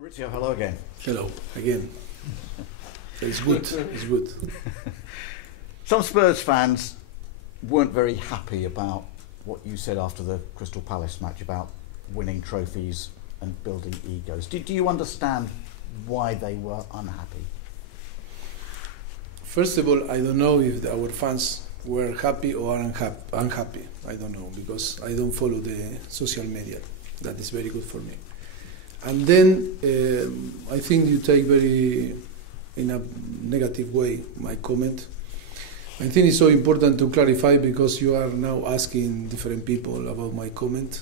Mauricio, hello again. Hello again. It's good. It's good. Some Spurs fans weren't very happy about what you said after the Crystal Palace match about winning trophies and building egos. Do you understand why they were unhappy? First of all, I don't know if our fans were happy or unhappy. I don't know, because I don't follow the social media. That is very good for me. And then I think you take very in a negative way my comment. I think it's so important to clarify, because you are now asking different people about my comment.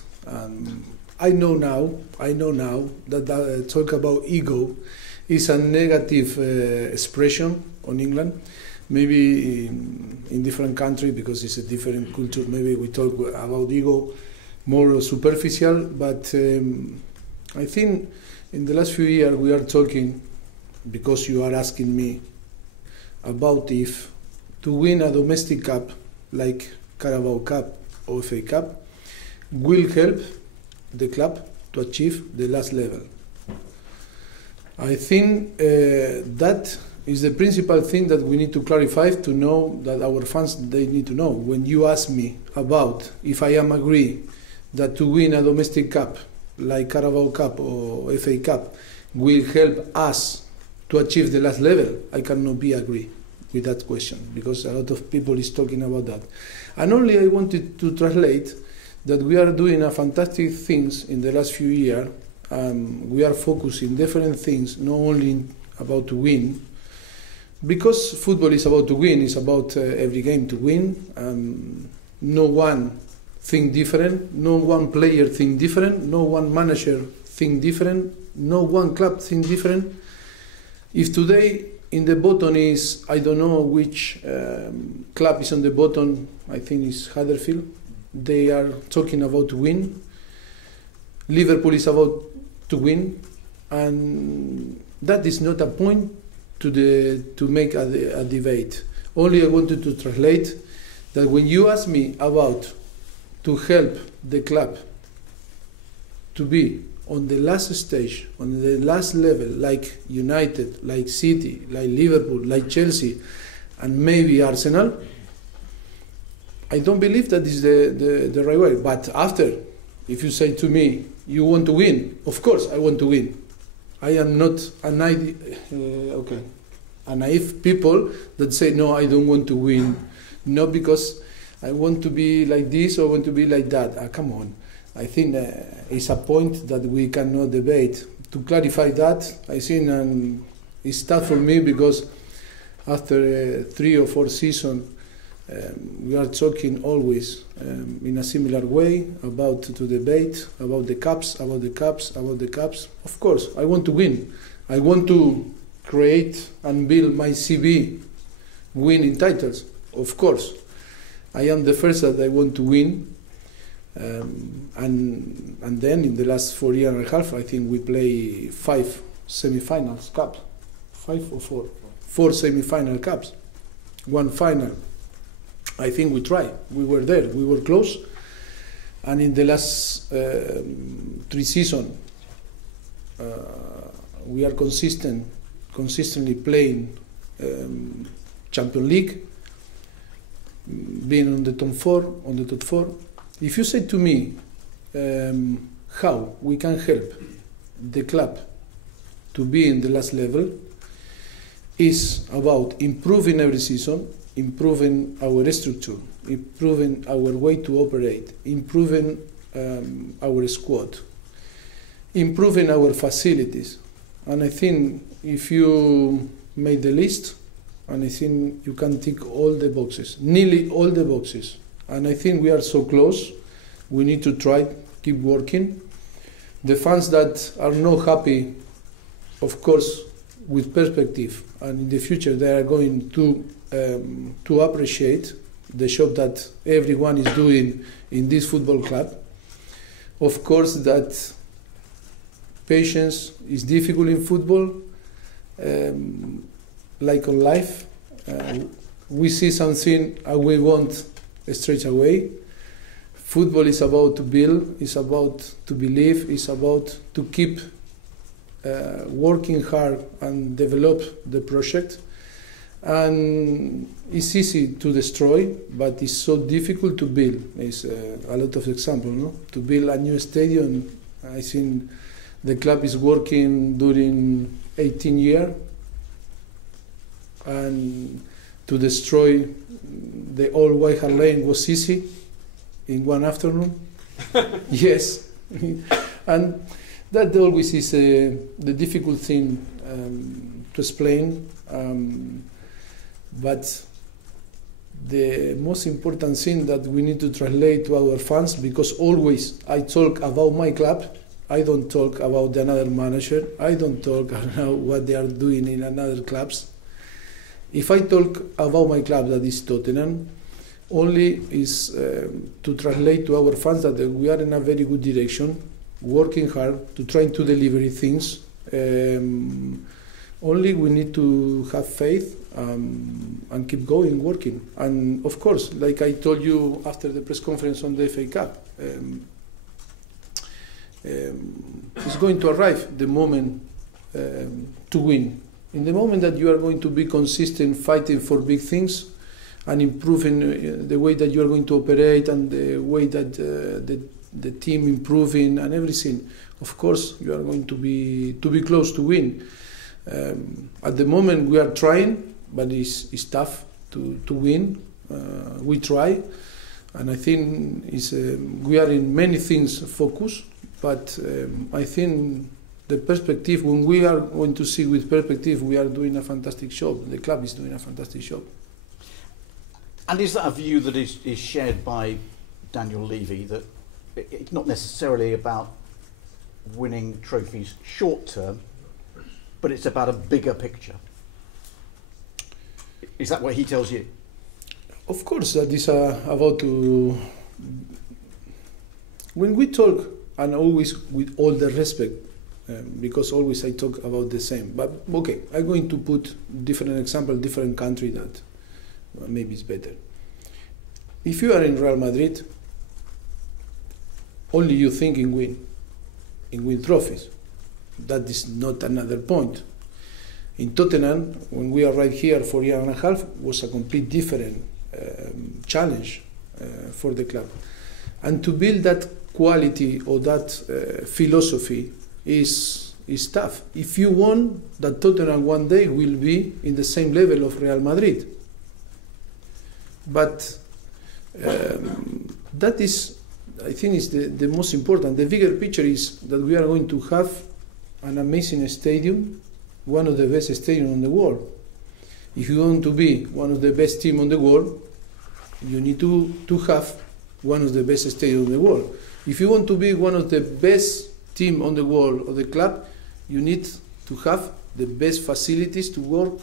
I know now that talk about ego is a negative expression on England. Maybe in different countries, because it's a different culture, maybe we talk about ego more superficial, but I think in the last few years we are talking, because you are asking me about if to win a domestic cup like Carabao Cup or FA Cup will help the club to achieve the last level. I think that is the principal thing that we need to clarify, to know that our fans, they need to know. When you ask me about if I am agree that to win a domestic cup like Carabao Cup or FA Cup will help us to achieve the last level, I cannot be agree with that question, because a lot of people is talking about that. And only I wanted to translate that we are doing a fantastic things in the last few years. We are focusing different things, not only about to win, because football is about to win. It's about every game to win. No one think different, no one player think different, no one manager think different, no one club think different. If today in the bottom is, I don't know which club is on the bottom, I think it's Huddersfield, they are talking about to win. Liverpool is about to win, and that is not a point to make a debate. Only I wanted to translate that when you ask me about to help the club to be on the last stage, on the last level, like United, like City, like Liverpool, like Chelsea, and maybe Arsenal, I don't believe that is the right way. But after, if you say to me, you want to win, of course I want to win. I am not a naive people that say, no, I don't want to win. Not because I want to be like this or want to be like that. Come on. I think it's a point that we cannot debate. To clarify that, I think it's tough for me, because after 3 or 4 seasons, we are talking always in a similar way about to debate about the cups. Of course, I want to win. I want to create and build my CV, winning titles. Of course, I am the first that I want to win. And then in the last 4 years and a half, I think we play 5 semi-finals cups, 5 or 4, 4 semi-final cups, 1 final. I think we tried. We were there. We were close. And in the last 3 seasons, we are consistently playing Champions League, being on the top 4. If you say to me how we can help the club to be in the last level, is about improving every season, improving our structure, improving our way to operate, improving our squad, improving our facilities. And I think if you made the list, and I think you can tick all the boxes, nearly all the boxes. And I think we are so close. We need to try, keep working. The fans that are not happy, of course, with perspective, and in the future they are going to appreciate the job that everyone is doing in this football club. Of course, that patience is difficult in football, like on life. We see something and we want straight away. Football is about to build, it's about to believe, it's about to keep working hard and develop the project. And it's easy to destroy, but it's so difficult to build. It's a lot of examples, no? To build a new stadium, I think the club is working during 18 years, and to destroy the old White Hart Lane was easy in one afternoon. Yes, and that always is the difficult thing to explain. But the most important thing that we need to translate to our fans, because always I talk about my club, I don't talk about another manager, I don't talk about what they are doing in another clubs. If I talk about my club, that is Tottenham, only is to translate to our fans that we are in a very good direction, working hard to try to deliver things. Only we need to have faith and keep going, working. And of course, like I told you after the press conference on the FA Cup, it's going to arrive the moment to win. In the moment that you are going to be consistent, fighting for big things, and improving the way that you are going to operate and the way that the team improving and everything, of course you are going to be close to win. At the moment we are trying, but it's tough to win. We try, and I think we are in many things focused, but I think the perspective, when we are going to see with perspective, we are doing a fantastic job. The club is doing a fantastic job. And is that a view that is shared by Daniel Levy, that it's not necessarily about winning trophies short term, but it's about a bigger picture? Is that what he tells you? Of course, that is about to... When we talk, and always with all the respect, because always I talk about the same, but okay, I'm going to put different example, different country that maybe it's better. If you are in Real Madrid, only you think in win trophies. That is not another point. In Tottenham, when we arrived here for a year and a half, was a complete different challenge for the club. And to build that quality or that philosophy is tough. If you want that Tottenham one day will be in the same level of Real Madrid. But that is, I think, is the most important. The bigger picture is that we are going to have an amazing stadium, one of the best stadiums in the world. If you want to be one of the best teams in the world, you need to have one of the best stadiums in the world. If you want to be one of the best team on the world or the club, you need to have the best facilities to work,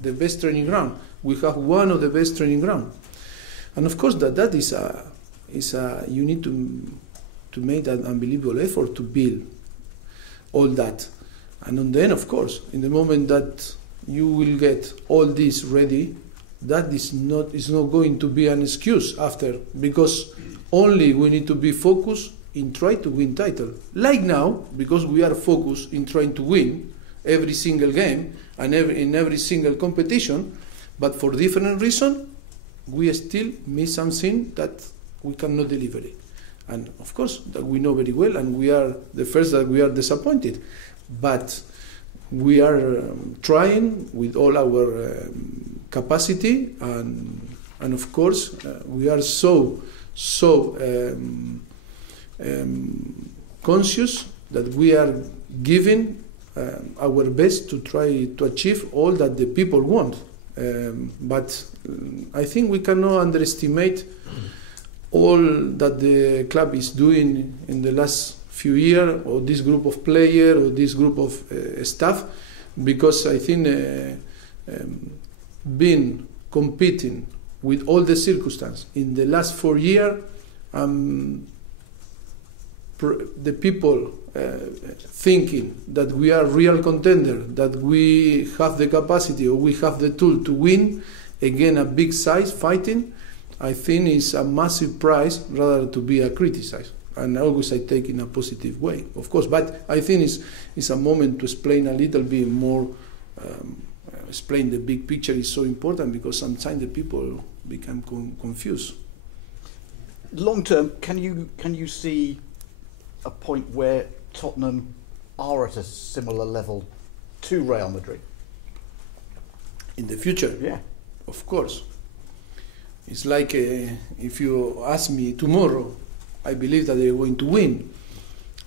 the best training ground. We have one of the best training ground. And of course that is you need to make that unbelievable effort to build all that. And then, of course, in the moment that you will get all this ready, that is not going to be an excuse after, because only we need to be focused in trying to win title. Like now, because we are focused in trying to win every single game and in every single competition, but for different reasons, we still miss something that we cannot deliver it. And of course, that we know very well, and we are the first that we are disappointed. But we are trying with all our capacity, and of course, we are so conscious that we are giving our best to try to achieve all that the people want. But I think we cannot underestimate all that the club is doing in the last few years, or this group of players, or this group of staff, because I think being competing with all the circumstances in the last 4 years, the people thinking that we are real contender, that we have the capacity or we have the tool to win again a big size fighting, I think is a massive prize rather to be a criticized. and always I take in a positive way, of course. But I think it's a moment to explain a little bit more. Explain the big picture is so important because sometimes the people become confused. Long term, can you see a point where Tottenham are at a similar level to Real Madrid? In the future? Yeah. Of course. It's like if you ask me tomorrow, I believe that they're going to win.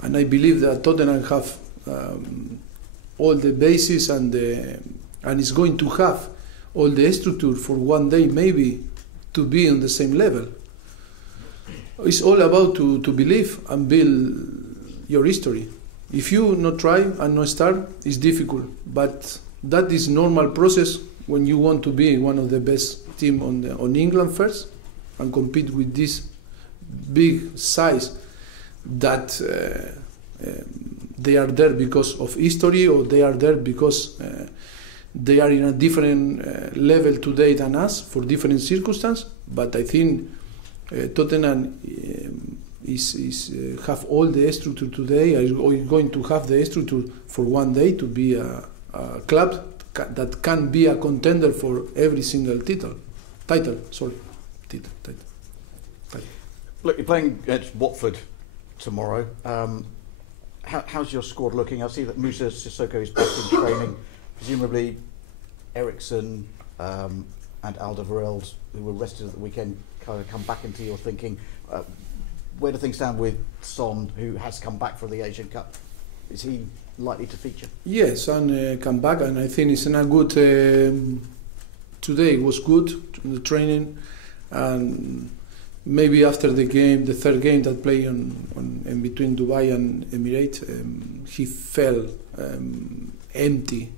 And I believe that Tottenham have all the bases and is going to have all the structure for one day maybe to be on the same level. It's all about to believe and build your history. If you not try and not start, it's difficult. But that is normal process when you want to be one of the best team on England first and compete with this big size that they are there because of history or they are there because they are in a different level today than us for different circumstances. But I think Tottenham is have all the structure today. Is going to have the structure for one day to be a club that can be a contender for every single title. Look, you're playing against Watford tomorrow. How's your squad looking? I see that Musa Sissoko is back in training. Presumably, Eriksen and Alderweireld, who were rested at the weekend, kind of come back into your thinking. Where do things stand with Son, who has come back from the Asian Cup? Is he likely to feature? Yes, Son come back, and I think it's in a good. Today was good in the training, and maybe after the game, the third game that played in between Dubai and Emirates, he felt empty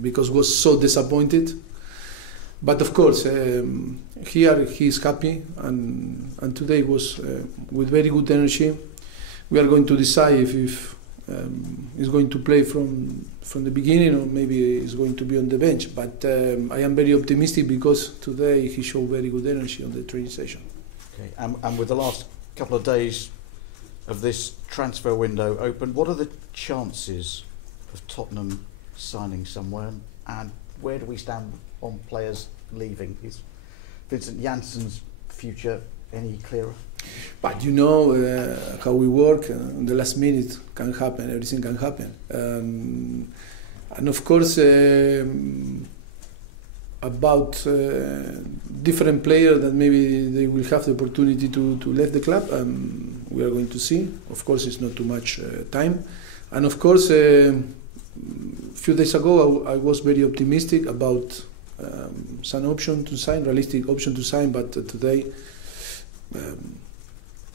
because was so disappointed. But of course, here he is happy, and today was with very good energy. We are going to decide if he's going to play from the beginning or maybe he's going to be on the bench. But I am very optimistic because today he showed very good energy on the training session. Okay, and with the last couple of days of this transfer window open, what are the chances of Tottenham signing someone, and where do we stand on players leaving? Is Vincent Janssen's future any clearer? But you know how we work, in the last minute can happen, everything can happen. And of course, about different players that maybe they will have the opportunity to leave the club, we are going to see. Of course, it's not too much time. And of course, a few days ago, I was very optimistic about some option to sign, realistic option to sign, but today,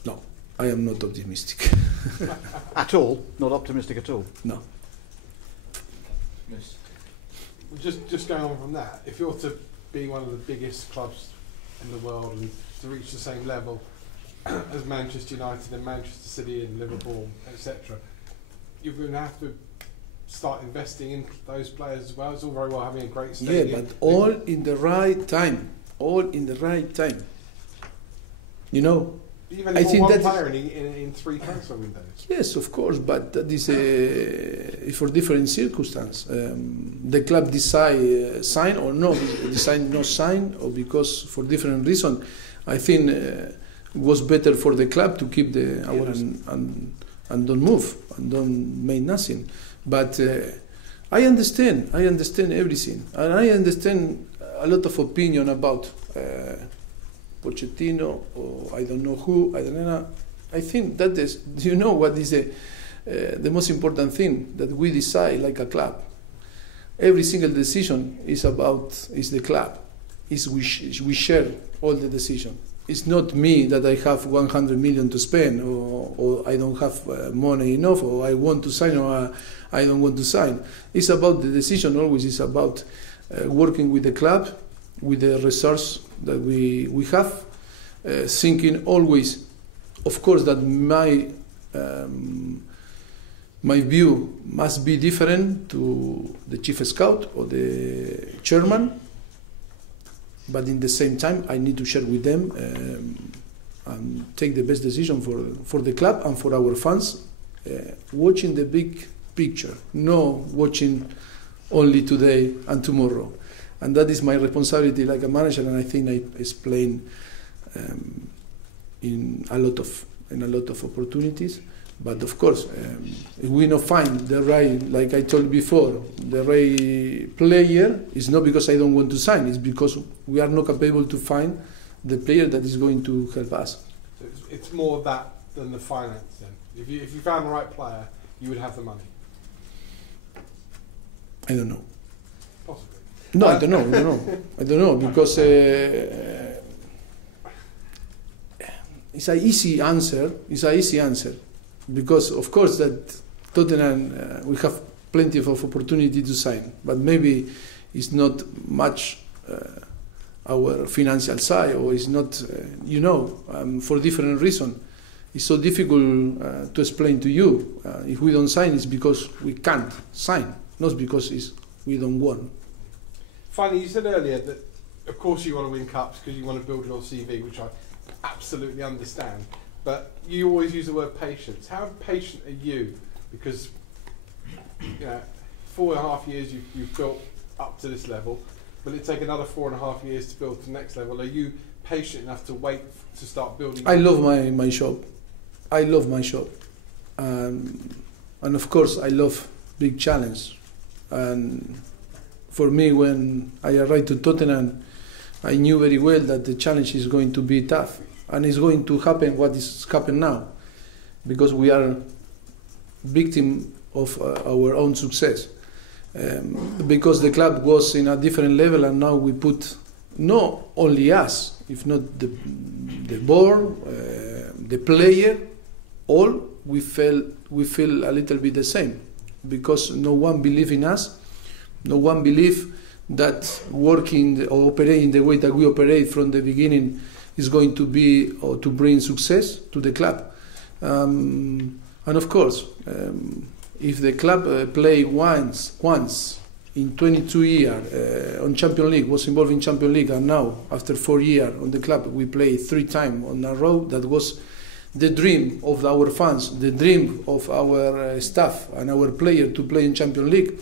no, I am not optimistic. At all? Not optimistic at all? No. Yes. Just going on from that, if you're to be one of the biggest clubs in the world and to reach the same level as Manchester United and Manchester City and Liverpool, etc., you're going to have to start investing in those players as well. It's all very well having a great stadium. Yeah, but all in the right time. All in the right time. You know, you've only got one player in 3 transfer windows. Yes, of course, but that is for different circumstances. The club decide sign or no, decide not sign, or because for different reason. I think it was better for the club to keep the and don't move and don't make nothing. But I understand everything, and I understand a lot of opinion about Pochettino or I don't know who. I don't know. I think that is, you know, what is the most important thing that we decide like a club. Every single decision is the club. We share all the decision. It's not me that I have 100 million to spend, or I don't have money enough, or I want to sign, or I don't want to sign. It's about the decision always. It's about working with the club, with the resource that we have, thinking always, of course, that my view must be different to the chief scout or the chairman. But in the same time, I need to share with them and take the best decision for the club and for our fans, watching the big picture, no watching only today and tomorrow. And that is my responsibility like a manager, and I think I explained in a lot of opportunities. But of course, if we not find the right, like I told before, the right player, it's not because I don't want to sign, it's because we are not capable to find the player that is going to help us. So it's more that than the finance then? If you found the right player, you would have the money? I don't know. Possibly. No, I don't know. I don't know because it's an easy answer. Because of course that Tottenham we have plenty of opportunity to sign, but maybe it's not much our financial side, or it's not for different reasons. It's so difficult to explain to you. If we don't sign, it's because we can't sign, not because we don't want. Finally, you said earlier that of course you want to win cups because you want to build your CV, which I absolutely understand. But you always use the word patience. How patient are you? Because 4.5 years you've built up to this level. Will it take another 4.5 years to build to the next level? Are you patient enough to wait to start building? I love my shop. I love my shop. And of course I love big challenge. And for me, when I arrived to Tottenham, I knew very well that the challenge is going to be tough. And it's going to happen what is happening now, because we are victim of our own success. Because the club was in a different level, and now we put not only us, if not the board, the player, all we feel a little bit the same, because no one believe in us, no one believe that working or operating the way that we operate from the beginning is going to be or to bring success to the club. And of course, if the club play once in 22 years on Champions League, was involved in Champions League, and now after 4 years on the club we play 3 times on a row, that was the dream of our fans, the dream of our staff and our player to play in Champions League.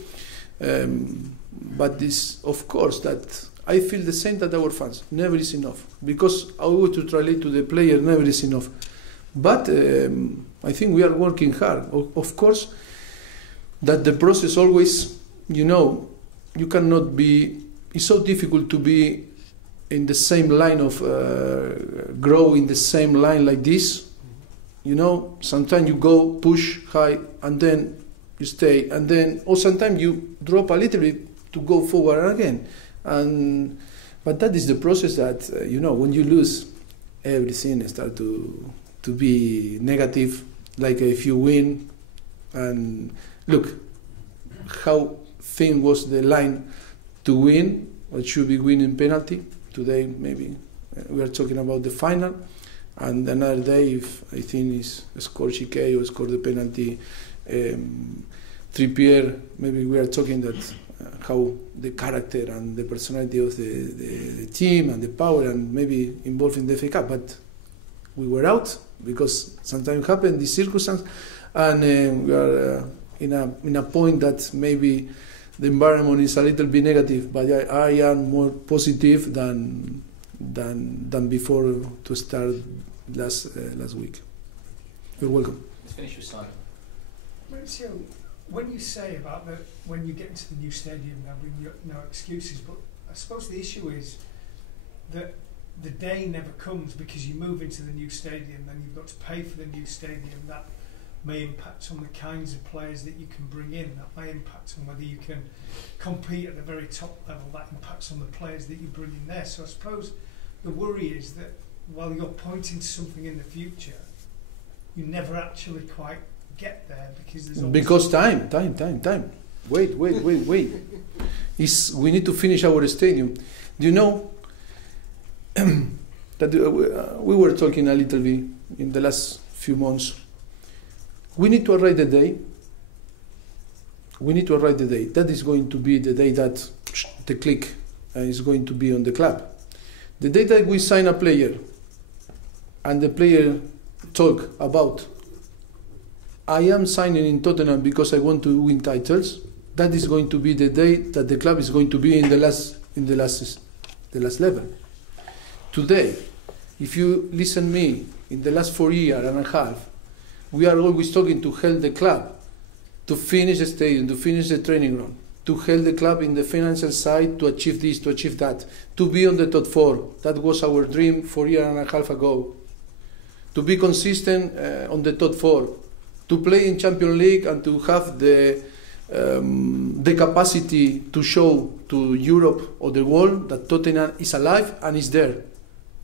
But this, of course, that I feel the same that our fans. Never is enough, because I want to translate to the player. Never is enough. But I think we are working hard. Of course, that the process always, you cannot be. It's so difficult to be in the same line of grow in the same line like this. Sometimes you go push high and then you stay, and then or sometimes you drop a little bit to go forward again. But that is the process that when you lose, everything starts to be negative. Like if you win, and look how thin was the line to win. It should be winning penalty. Today maybe we are talking about the final, and another day if I think is score Chiquet or score the penalty, Trippier, maybe we are talking that. How the character and the personality of the team and the power, and maybe involved in the FA Cup, but we were out because sometimes happen this circumstance, and we are in a point that maybe the environment is a little bit negative, but I am more positive than before to start last week. You're welcome. Let's finish with Simon. Mauricio, when you say about when you get into the new stadium, there'll be no excuses, but I suppose the issue is that the day never comes because you move into the new stadium, then you've got to pay for the new stadium. That may impact on the kinds of players that you can bring in. That may impact on whether you can compete at the very top level. That impacts on the players that you bring in there. So I suppose the worry is that while you're pointing to something in the future, you never actually quite get there because there's time. Wait. We need to finish our stadium. Do you know that we were talking a little bit in the last few months? We need to arrive the day. That is going to be the day that the click is going to be on the club. The day that we sign a player and the player talk about, I am signing in Tottenham because I want to win titles, that is going to be the day that the club is going to be in the last level. Today, if you listen me, in the last 4 years and a half, we are always talking to help the club to finish the stadium, to finish the training ground, to help the club in the financial side to achieve this, to achieve that, to be on the top 4. That was our dream 4 years and a half ago. To be consistent on the top 4, to play in Champions League and to have the capacity to show to Europe or the world that Tottenham is alive and is there.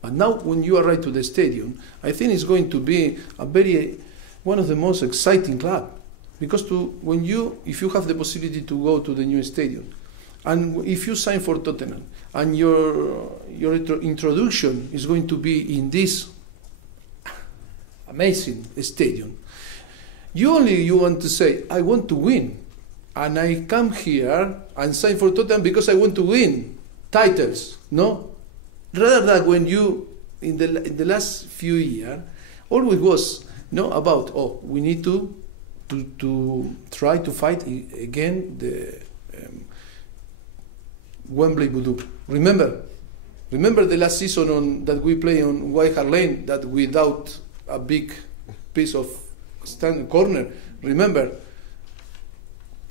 But now when you arrive to the stadium, I think it's going to be one of the most exciting clubs. Because if you have the possibility to go to the new stadium, and if you sign for Tottenham, and your introduction is going to be in this amazing stadium, you want to say, I want to win. And I come here and sign for Tottenham because I want to win titles, no? Rather than when you, in the last few years, always was about, we need to try to fight again the Wembley Voodoo. Remember the last season that we play on White Hart Lane, that without a big piece of corner, remember?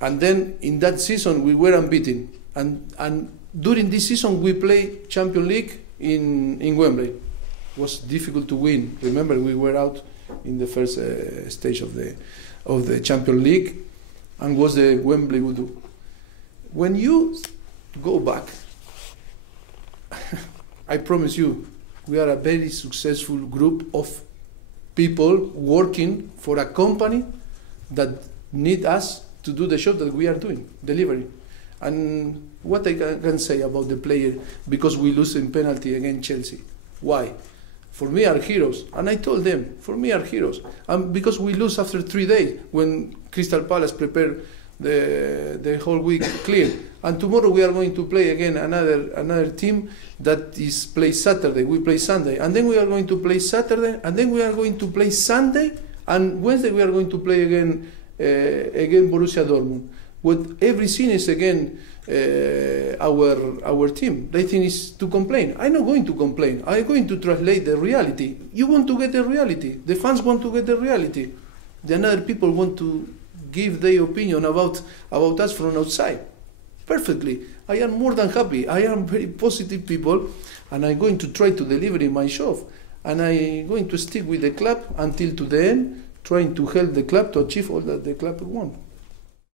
And then in that season we were unbeaten, and during this season we played Champions League in Wembley. It was difficult to win. Remember, we were out in the first stage of the Champions League, and was the Wembley Voodoo. When you go back, I promise you, we are a very successful group of people working for a company that need us to do the job that we are doing, delivering. And what I can say about the player, because we lose in penalty against Chelsea. Why? For me are heroes. And I told them, for me are heroes. And because we lose after 3 days, when Crystal Palace prepared the whole week clear. And tomorrow we are going to play again another team that is play Saturday. We play Sunday. And then we are going to play Saturday. And then we are going to play Sunday. And Wednesday we are going to play again Borussia Dortmund. What everything is again our team. They think is to complain. I'm not going to complain. I'm going to translate the reality. You want to get the reality. The fans want to get the reality. The other people want to give their opinion about us from outside. Perfectly. I am more than happy. I am very positive people, and I'm going to try to deliver in my job. And I'm going to stick with the club until to the end, trying to help the club to achieve all that the club wants.